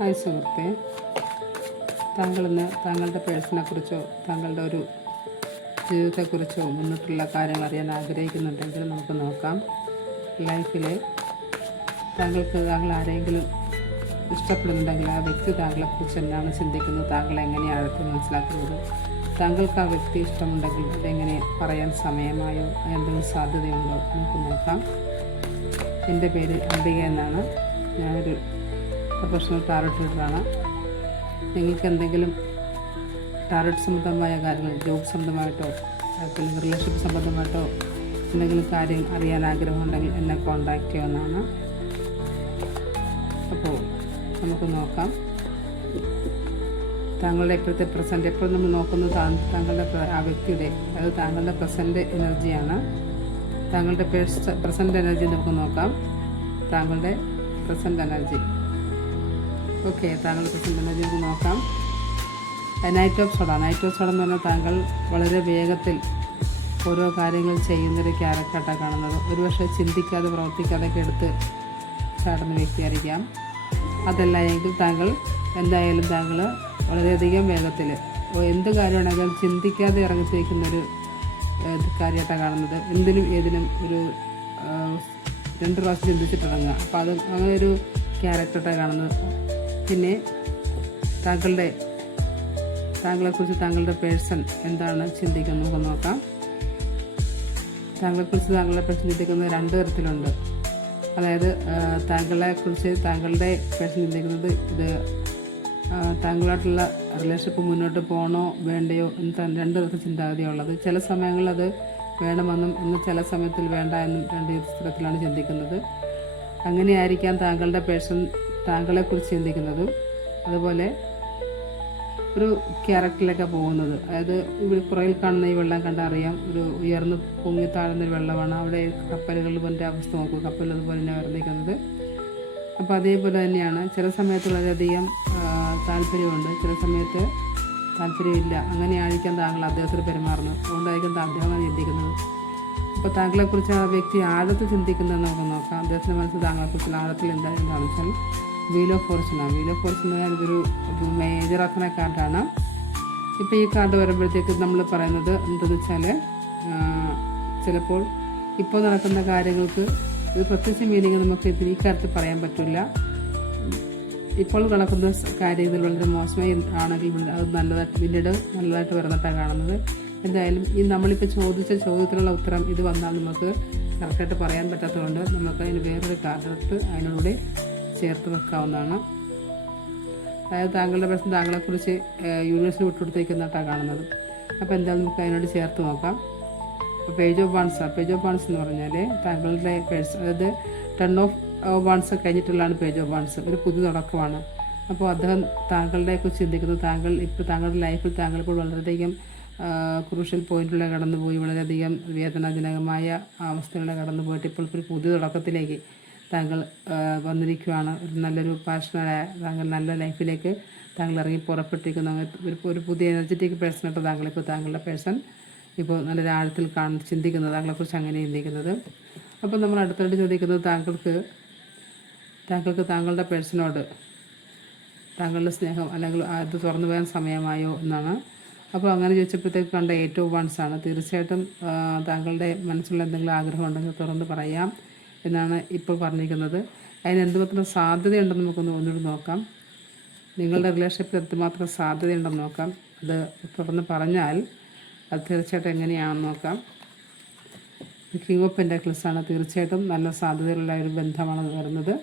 Hi സുഹൃത്തെ, താങ്കളിന്ന് താങ്കളുടെ പേഴ്സണെക്കുറിച്ചോ താങ്കളുടെ ഒരു ജീവിതത്തെക്കുറിച്ചോ മുന്നിട്ടുള്ള കാര്യങ്ങൾ അറിയാൻ ആഗ്രഹിക്കുന്നുണ്ടെങ്കിൽ നമുക്ക് നോക്കാം. ലൈഫിൽ താങ്കൾ ആരെങ്കിലും ഇഷ്ടപ്പെടുന്നുണ്ടെങ്കിൽ ആ വ്യക്തി താങ്കളെക്കുറിച്ച് എന്നാണ് ചിന്തിക്കുന്നത്, താങ്കൾ എങ്ങനെയാണ് ആഴത്തിൽ മനസ്സിലാക്കുന്നത്, താങ്കൾക്ക് ആ വ്യക്തി ഇഷ്ടമുണ്ടെങ്കിൽ അതെങ്ങനെ പറയാൻ സമയമായോ എന്തെങ്കിലും സാധ്യതയുണ്ടോ നമുക്ക് നോക്കാം. എൻ്റെ പേര് അംബിക എന്നാണ്. ഞാനൊരു പ്രൊഫഷണൽ ടാരോട്ട് റീഡറാണ്. നിങ്ങൾക്ക് എന്തെങ്കിലും ടാരോട്ട് സംബന്ധമായ കാര്യങ്ങൾ, ജോബ് സംബന്ധമായിട്ടോ അല്ലെങ്കിൽ റിലേഷൻഷിപ്പ് സംബന്ധമായിട്ടോ എന്തെങ്കിലും കാര്യം അറിയാൻ ആഗ്രഹമുണ്ടെങ്കിൽ എന്നെ കോൺടാക്റ്റ് ചെയ്യാവുന്നതാണ്. അപ്പോൾ നമുക്ക് നോക്കാം. താങ്കളുടെ ഇപ്പോഴത്തെ പ്രസൻറ്റ്, എപ്പോഴും നമ്മൾ നോക്കുന്നത് താങ്കളുടെ ആ വ്യക്തിയുടെ, അതായത് താങ്കളുടെ പ്രസൻറ്റ് എനർജിയാണ്. താങ്കളുടെ പ്രസൻറ്റ് എനർജി നമുക്ക് നോക്കാം. താങ്കളുടെ പ്രസൻറ്റ് എനർജി ഓക്കെ, താങ്കളുടെ പ്രസൻറ്റ് എനർജി നമുക്ക് നോക്കാം. നൈറ്റ് ഓഫ് സോഡ എന്ന് പറഞ്ഞാൽ താങ്കൾ വളരെ വേഗത്തിൽ ഓരോ കാര്യങ്ങൾ ചെയ്യുന്നൊരു ക്യാരക്ടറായിട്ടാണ് കാണുന്നത്. ഒരുപക്ഷെ ചിന്തിക്കാതെ പ്രവർത്തിക്കാതെയൊക്കെ എടുത്ത് ചാടുന്ന വ്യക്തിയായിരിക്കാം. അതല്ല എങ്കിൽ താങ്കൾ എന്തായാലും താങ്കൾ വളരെയധികം വേഗത്തിൽ എന്ത് കാര്യമാണെങ്കിലും ചിന്തിക്കാതെ ഇറങ്ങിത്തിരിക്കുന്നൊരു കാര്യമായിട്ടാണ് കാണുന്നത്. എന്തിനും ഏതിനും ഒരു 2 പ്രാവശ്യം ചിന്തിച്ചിട്ടിറങ്ങുക. അപ്പോൾ അത് അങ്ങനെ ഒരു ക്യാരക്ടറായിട്ടാണ് കാണുന്നത്. പിന്നെ താങ്കളെക്കുറിച്ച് താങ്കളുടെ പേഴ്സൺ എന്താണ് ചിന്തിക്കുന്നത് നമുക്ക് നോക്കാം. താങ്കളുടെ പേഴ്സൺ ചിന്തിക്കുന്നത് 2 തരത്തിലുണ്ട്. അതായത് താങ്കളെക്കുറിച്ച് താങ്കളുടെ പേഴ്സൺ ചിന്തിക്കുന്നത് ഇത് താങ്കളായിട്ടുള്ള റിലേഷൻഷിപ്പ് മുന്നോട്ട് പോകണോ വേണ്ടയോ എന്ന് 2 തരത്തിൽ ചിന്താഗതിയുള്ളത്. ചില സമയങ്ങളിൽ അത് വേണമെന്നും ചില സമയത്തിൽ വേണ്ട എന്നും 2 തരത്തിലാണ് ചിന്തിക്കുന്നത്. അങ്ങനെയായിരിക്കാം താങ്കളുടെ പേഴ്സൺ താങ്കളെക്കുറിച്ച് ചിന്തിക്കുന്നത്. അതുപോലെ ഒരു ക്യാരക്ടറിലൊക്കെ പോകുന്നത്, അതായത് ഇവിടെ പുറകിൽ കാണുന്ന ഈ വെള്ളം കണ്ടറിയാം, ഒരു ഉയർന്ന് പൊങ്ങി താഴുന്നൊരു വെള്ളമാണ്. അവിടെ കപ്പലുകൾ പോലെ അവസ്ഥ നോക്കും, കപ്പൽ അതുപോലെ തന്നെ വർദ്ധിക്കുന്നത്. അപ്പോൾ അതേപോലെ തന്നെയാണ് ചില സമയത്ത് വളരെയധികം താല്പര്യമുണ്ട്, ചില സമയത്ത് താല്പര്യമില്ല. അങ്ങനെയായിരിക്കാം താങ്കൾ അദ്ദേഹത്തിന് പെരുമാറുന്നത്. അതുകൊണ്ടായിരിക്കും അദ്ദേഹമാണ് ചിന്തിക്കുന്നത്. അപ്പോൾ താങ്കളെക്കുറിച്ച് ആ വ്യക്തി ആഴത്തിൽ ചിന്തിക്കുന്നതെന്ന് നമുക്ക് നോക്കാം. അദ്ദേഹത്തിൻ്റെ മനസ്സിൽ താങ്കളെക്കുറിച്ച് ആഴത്തിൽ എന്താണെന്ന് വെച്ചാൽ വീൽ ഓഫ് ഫോർച്യൂണാണ്. വീൽ ഓഫ് ഫോർച്യൂൺ ഇതൊരു മേജർ ആക്കുന്ന കാർഡാണ്. ഇപ്പോൾ ഈ കാർഡ് വരുമ്പോഴത്തേക്ക് നമ്മൾ പറയുന്നത് എന്താണെന്ന് വെച്ചാൽ ചിലപ്പോൾ ഇപ്പോൾ നടക്കുന്ന കാര്യങ്ങൾക്ക് ഒരു പ്രത്യേകിച്ച് മീനിങ് നമുക്ക് ഈ കാര്യത്തിൽ പറയാൻ പറ്റില്ല. ഇപ്പോൾ നടക്കുന്ന കാര്യം ഇതിൽ വളരെ മോശമായി ആണെങ്കിൽ അത് പിന്നീട് നല്ലതായിട്ട് വരുന്നിട്ടാണ് കാണുന്നത്. എന്തായാലും ഈ നമ്മളിപ്പോൾ ചോദിച്ച ചോദ്യത്തിനുള്ള ഉത്തരം ഇത് വന്നാൽ നമുക്ക് കറക്റ്റായിട്ട് പറയാൻ പറ്റാത്തതുകൊണ്ട് നമുക്ക് അതിന് വേറൊരു കാർഡെടുത്ത് അതിനോട് ചേർത്ത് വെക്കാവുന്നതാണ്. അതായത് താങ്കളുടെ പ്രശ്നം താങ്കളെക്കുറിച്ച് യൂണിവേഴ്സിൽ വിട്ടുകൊടുത്തേക്കുന്നതായിട്ടാണ് കാണുന്നത്. അപ്പോൾ എന്തായാലും നമുക്ക് അതിനോട് ചേർത്ത് നോക്കാം. അപ്പോൾ പേജ് ഓഫ് വാൺസ് എന്ന് പറഞ്ഞാൽ താങ്കളുടെ അതായത് 10 ഓഫ് വാൺസ് കഴിഞ്ഞിട്ടുള്ളതാണ് പേജ് ഓഫ് വാൺസ്. ഒരു പുതിയ തുടക്കമാണ്. അപ്പോൾ അദ്ദേഹം താങ്കളുടെ കുറിച്ച് ചിന്തിക്കുന്നത് താങ്കളുടെ ലൈഫിൽ താങ്കൾ ഇപ്പോൾ വളരെയധികം ക്രൂഷ്യൽ പോയിന്റിലൂടെ കടന്നുപോയി, വളരെയധികം വേദനാജനകമായ അവസ്ഥകളിലൂടെ കടന്നുപോയിട്ട് ഇപ്പോൾ ഒരു പുതിയ തുടക്കത്തിലേക്ക് താങ്കൾ വന്നിരിക്കുകയാണ്. നല്ലൊരു പാഷനായ താങ്കൾ നല്ല ലൈഫിലേക്ക് താങ്കൾ ഇറങ്ങി പുറപ്പെട്ടിരിക്കുന്ന ഒരു പുതിയ എനർജറ്റിക് പേഴ്സണായിട്ട് താങ്കളുടെ പേഴ്സൺ ഇപ്പോൾ നല്ല ആഴത്തിൽ ചിന്തിക്കുന്നത്, താങ്കളെക്കുറിച്ച് അങ്ങനെ ചിന്തിക്കുന്നത്. അപ്പോൾ നമ്മൾ അടുത്തായിട്ട് ചോദിക്കുന്നത് താങ്കൾക്ക് താങ്കളുടെ പേഴ്സണോട് താങ്കളുടെ സ്നേഹം അല്ലെങ്കിൽ അത് തുറന്നു പോകാൻ സമയമായോ എന്നാണ്. അപ്പോൾ അങ്ങനെ ചോദിച്ചപ്പോഴത്തേക്ക് കണ്ട ഏറ്റവും വൺസാണ്. തീർച്ചയായിട്ടും താങ്കളുടെ മനസ്സിലുള്ള എന്തെങ്കിലും ആഗ്രഹം ഉണ്ടെങ്കിൽ തുറന്ന് പറയാം എന്നാണ് ഇപ്പോൾ പറഞ്ഞിരിക്കുന്നത്. അതിന് എന്തുമാത്രം സാധ്യതയുണ്ടെന്ന് നമുക്കൊന്ന് ഒന്നുകൂടി നോക്കാം. നിങ്ങളുടെ റിലേഷൻഷിപ്പിൽ എന്തുമാത്രം സാധ്യതയുണ്ടെന്ന് നോക്കാം. അത് തുറന്ന് പറഞ്ഞാൽ അത് തീർച്ചയായിട്ടും എങ്ങനെയാണെന്ന് നോക്കാം. കിങ് ഓഫ് പെൻറ്റാക്കിൾസ് ആണ്. തീർച്ചയായിട്ടും നല്ല സാധ്യതയുള്ള ഒരു ബന്ധമാണ് വരുന്നത്.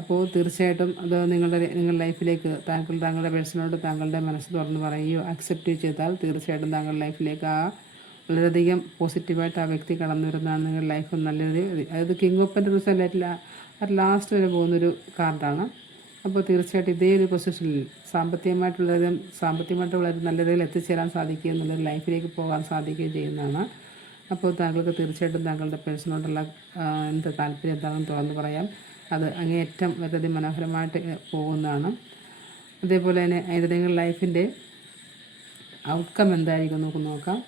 അപ്പോൾ തീർച്ചയായിട്ടും അത് നിങ്ങളുടെ ലൈഫിലേക്ക് താങ്കളുടെ പേഴ്സണോട് താങ്കളുടെ മനസ്സ് തുറന്ന് പറയുകയോ അക്സെപ്റ്റ് ചെയ്താൽ തീർച്ചയായിട്ടും താങ്കളുടെ ലൈഫിലേക്ക് വളരെയധികം പോസിറ്റീവായിട്ട് ആ വ്യക്തി കടന്നു വരുന്നതാണ്. നിങ്ങളുടെ ലൈഫ് നല്ലൊരു, അതായത് കിങ് ഓഫ് പെൻറ്റാക്കിൾസ് ലാസ്റ്റ് വരെ പോകുന്നൊരു കാർഡാണ്. അപ്പോൾ തീർച്ചയായിട്ടും ഇതേ ഒരു പൊസിഷനിൽ സാമ്പത്തികമായിട്ട് വളരെ നല്ല രീതിയിൽ എത്തിച്ചേരാൻ സാധിക്കുകയും നല്ലൊരു ലൈഫിലേക്ക് പോകാൻ സാധിക്കുകയും ചെയ്യുന്നതാണ്. അപ്പോൾ താങ്കൾക്ക് തീർച്ചയായിട്ടും താങ്കളുടെ പേഴ്സണോടുള്ള താല്പര്യം എന്താണെന്ന് തുറന്ന് പറയാം. അത് അങ്ങേയറ്റം വളരെ മനോഹരമായിട്ട് പോകുന്നതാണ്. അതേപോലെ തന്നെ നിങ്ങളുടെ ലൈഫിൻ്റെ ഔട്ട്കം എന്തായിരിക്കും നമുക്ക് നോക്കാം.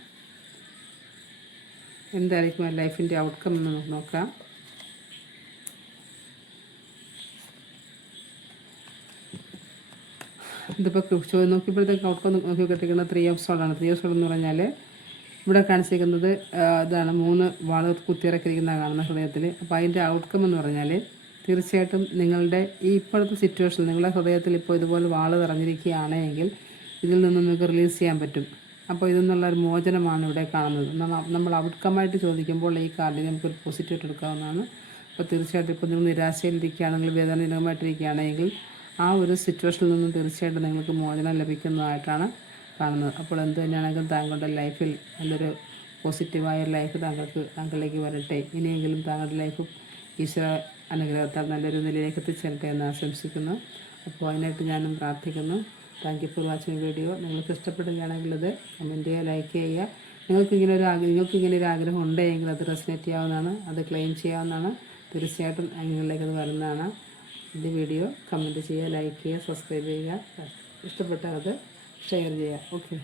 എന്തായിരിക്കും ലൈഫിൻ്റെ ഔട്ട്കം എന്ന് നമുക്ക് നോക്കാം. ഇതിപ്പോൾ നോക്കിയപ്പോഴത്തേക്ക് ഔട്ട്കം നോക്കി കിട്ടിയിരിക്കുന്നത് 3 of Swords ആണ്. 3 of Swords എന്ന് പറഞ്ഞാൽ ഇവിടെ കാണിച്ചിരിക്കുന്നത് ഇതാണ് 3 വാള് കുത്തിയിറക്കിയിരിക്കുന്ന കാണുന്ന ഹൃദയത്തിൽ. അപ്പോൾ അതിൻ്റെ ഔട്ട്കം എന്ന് പറഞ്ഞാൽ തീർച്ചയായിട്ടും നിങ്ങളുടെ ഈ ഇപ്പോഴത്തെ സിറ്റുവേഷനിൽ നിങ്ങളുടെ ഹൃദയത്തിൽ ഇപ്പോൾ ഇതുപോലെ വാള് നിറഞ്ഞിരിക്കുകയാണെങ്കിൽ ഇതിൽ നിന്ന് നിങ്ങൾക്ക് റിലീസ് ചെയ്യാൻ പറ്റും. അപ്പോൾ ഇതിൽ നിന്നുള്ളൊരു മോചനമാണ് ഇവിടെ കാണുന്നത്. നമ്മൾ ഔട്ട്കമായിട്ട് ചോദിക്കുമ്പോൾ ഈ കാർഡിനെ നമുക്കൊരു പോസിറ്റീവായിട്ട് എടുക്കാവുന്നതാണ്. അപ്പോൾ തീർച്ചയായിട്ടും ഇപ്പോൾ നിങ്ങൾ നിരാശയിലിരിക്കുകയാണെങ്കിൽ വേദനാജനകമായിട്ടിരിക്കുകയാണെങ്കിൽ ആ ഒരു സിറ്റുവേഷനിൽ നിന്നും തീർച്ചയായിട്ടും നിങ്ങൾക്ക് മോചനം ലഭിക്കുന്നതായിട്ടാണ് കാണുന്നത്. അപ്പോൾ എന്ത് തന്നെയാണെങ്കിലും താങ്കളുടെ ലൈഫിൽ നല്ലൊരു പോസിറ്റീവായ ലൈഫ് താങ്കളിലേക്ക് വരട്ടെ. ഇനിയെങ്കിലും താങ്കളുടെ ലൈഫ് ഈശ്വര അനുഗ്രഹത്താൽ നല്ലൊരു നിലയിലേക്ക് എത്തിച്ചേരട്ടെ എന്ന് ആശംസിക്കുന്നു. അപ്പോൾ അതിനായിട്ട് ഞാനും പ്രാർത്ഥിക്കുന്നു. Thank you for watching video. നിങ്ങൾക്ക് ഇഷ്ടപ്പെടുകയാണെങ്കിൽ അത് കമൻറ്റ് ചെയ്യുക, ലൈക്ക് ചെയ്യുക. നിങ്ങൾക്കിങ്ങനെ ഒരു ആഗ്രഹം ഉണ്ടെങ്കിൽ അത് റെസിനേറ്റ് ചെയ്യാവുന്നതാണ്, അത് ക്ലെയിം ചെയ്യാവുന്നതാണ്. തീർച്ചയായിട്ടും നിങ്ങളിലേക്ക് അത് വരുന്നതാണ്. എൻ്റെ വീഡിയോ കമൻറ്റ് ചെയ്യുക, ലൈക്ക് ചെയ്യുക, സബ്സ്ക്രൈബ് ചെയ്യുക. ഇഷ്ടപ്പെട്ടാൽ അത് ഷെയർ ചെയ്യുക. ഓക്കെ.